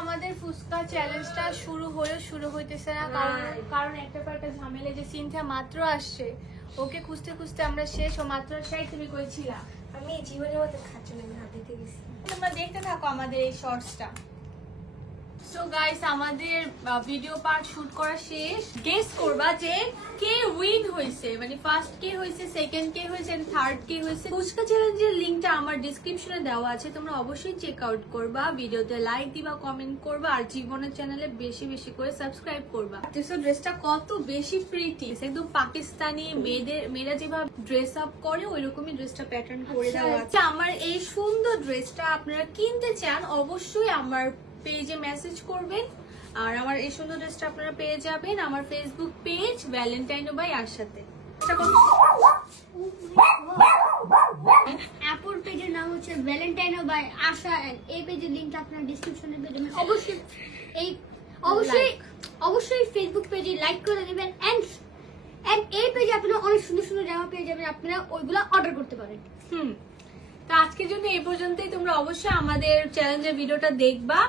আমাদের ফুচকা চ্যালেঞ্জটা শুরু হইতেছে না, কারণ একটা পর একটা ঝামেলা। যে সিনথিয়া মাত্র আসছে, ওকে খুঁজতে খুঁজতে আমরা শেষ। ও মাত্র সেই তুমি কইছিলা আমি জীবনের মতো খাচ্ছি না, আমি হাত দিতে গেছি। তোমরা দেখতে থাকো আমাদের এই শর্টসটা। সো গাইস, আমাদের ভিডিও পার্ট শুট করা শেষ। গেস করবা যে কে উইন হয়েছে, মানে ফার্স্ট কে হয়েছে, সেকেন্ড কে হয়েছে, থার্ড কে হয়েছে। ফুচকা চ্যালেঞ্জের লিংকটা আমার ডেসক্রিপশনে দেওয়া আছে, তোমরা অবশ্যই চেক আউট করবা। ভিডিওতে লাইক দিবা, কমেন্ট করবা, আর জীবনের চ্যানেলে বেশি বেশি করে সাবস্ক্রাইব করবা। ড্রেসটা কত বেশি প্রিটি, একদম পাকিস্তানি মেয়েরা যেভাবে ড্রেস আপ করে ওইরকমই ড্রেসটা প্যাটার্ন করে দেওয়া আছে। আমার এই সুন্দর ড্রেসটা আপনারা কিনতে চান, অবশ্যই আমার পেজে মেসেজ করবেন। আর আমার এই সুন্দর ড্রেসটা আপনারা পেয়ে যাবেন আমার ফেসবুক পেজ ভ্যালেন্টাইনো বাই আশাতে। আপুর পেজের নাম হচ্ছে ভ্যালেন্টাইনো বাই আশা, এই পেজের লিংকটা আপনারা ডেসক্রিপশনে পেয়ে যাবেন। অবশ্যই ফেসবুক পেজে লাইক করে দিবেন। এন্ড এই পেজে আপনারা অনেক সুন্দর সুন্দর জামা পেয়ে যাবেন, আপনারা ওইগুলো অর্ডার করতে পারেন। তো আজকের জন্য এই পর্যন্তই। তোমরা অবশ্যই আমাদের চ্যালেঞ্জের ভিডিওটা দেখবা।